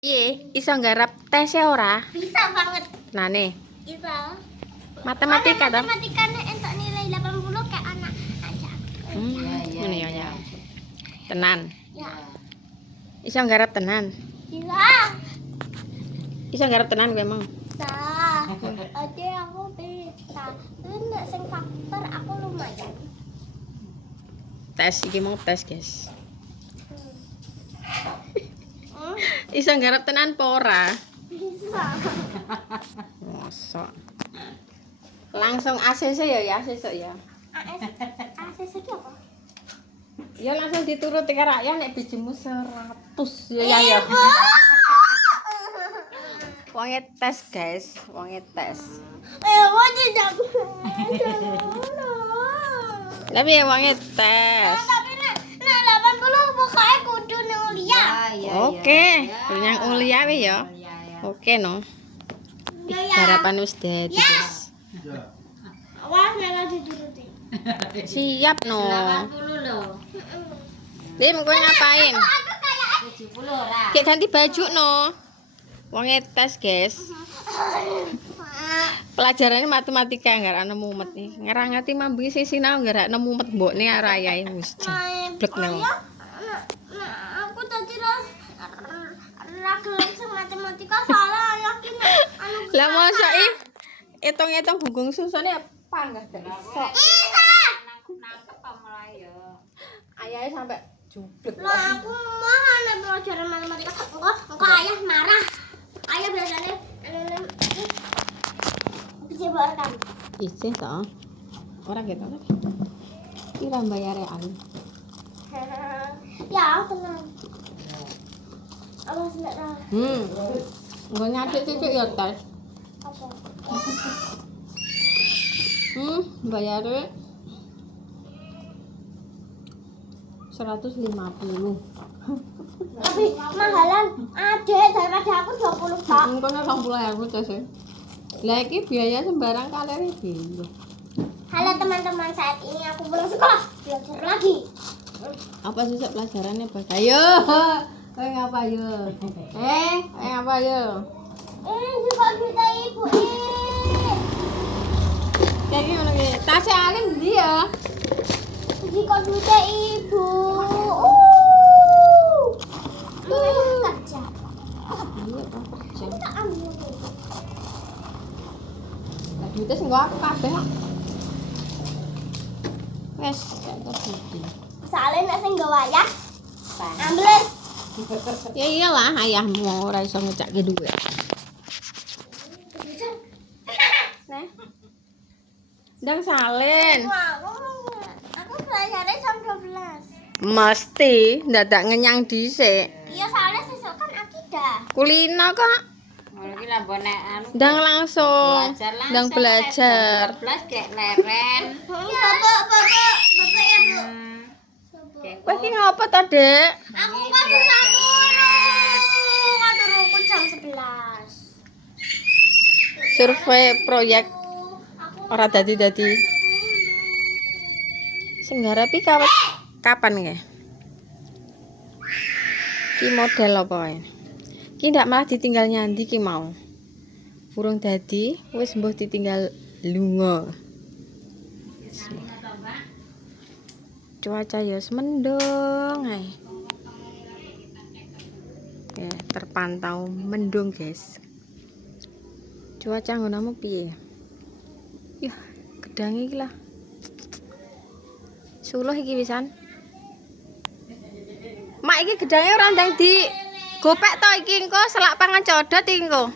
Iya, iso nggarap tes ya ora? Bisa banget. Nah nih, Bisa. matematika dong. Matematikanya entuk nilai 80 kayak anak aja. Ngene ya. Tenan. Ya. Iso nggarap tenan. Bisa. Iso nggarap tenan kowe emang. Bisa. Oke, aku bisa. Terus nek sing faktor aku lumayan. Tes iki mau tes, guys. Iso nggarap tenan apa ora? Bisa. Mosok. Langsung ACC ya sesuk ya. ACC itu apa? Ya langsung dituruti karo ya nek bijimu 100 ya ya. Wonge tes, guys. Wonge tes. Mau jejak. Tapi ya wonge tes. Tapi nek 80 pokoknya kudu nulia. Oke, yang ulia wi ya. Oke no. Harapan wis dadi, guys. Awas malah dituruti. Siap no. 80 loh. Lim kowe ngapain? Aku kayak 70 ora. Kayak ganti baju no. Wonge tes, guys. Pelajarannya matematika enggak ana mumet nih. Ngerangati mambu sing sinau enggak ana mumet mbokne ora ayahe wis jeblek nang. Aku tadi ra gelem sing matematika salah yakin anu. Lah mosok hitung-hitung gunggung susune apa enggak iso. Nangkep apa mulai ya. Ayahe sampai jublek. Lah aku mau nek pelajaran matematika. Engko ayah marah. Ayah biasanya dijeborkan. Isih to. Ora gitu. Kira bayarean. Ya, tenang. Awas nek ra. Engko nyadek cicik ya tes. Apa? Bayare 150. Tapi mahalan adek daripada aku 20 Pak. Engko nek 20.000 tes. Lah iki biaya sembarang kalori iki. Halo teman-teman, saat ini aku pulang sekolah. Belajar lagi. Apa sih pelajarannya, Bas? Ayo. Kowe ngapa yo? Ngapa yo? Juga kita ibu Kayak ngono iki. Tase Alin ndi ya? Jika duitnya ibu. Kerja. Iya, Pak. Kita ambil. Lah duite sing nggo aku kabeh. Wes, gak terbukti. Soalnya nek sing nggawa ya. Ambles. Ya iyalah, ayahmu ora iso ngecake duit. Nah. Ndang Salin. Aku belajarnya jam 12. Mesti ndadak ngenyang dhisik. Iya, soalnya sesuk kan akidah. Kulino kok. Iki lah mbone anu. Ndang langsung. Ndang belajar. 12 kayak leren. Bapak ya, Bu. Kowe iki ngopo to, Dek? Aku kan susah turu. Turuku jam 11. Survei proyek Aku ora dadi-dadi. Sing ngarapi kapan nggih? Ki model apa wae? Ki ndak malah ditinggal nyandi ki mau. Urung dadi, wis mbuh ditinggal lunga. Cuaca ya mendung ae. Ya, terpantau mendung, guys. Cuaca ngono piye? Yah, gedang iki lah. Suluh iki pisan. Mak iki gedange ora ndang di gopek to iki engko selak pangan codot iki engko.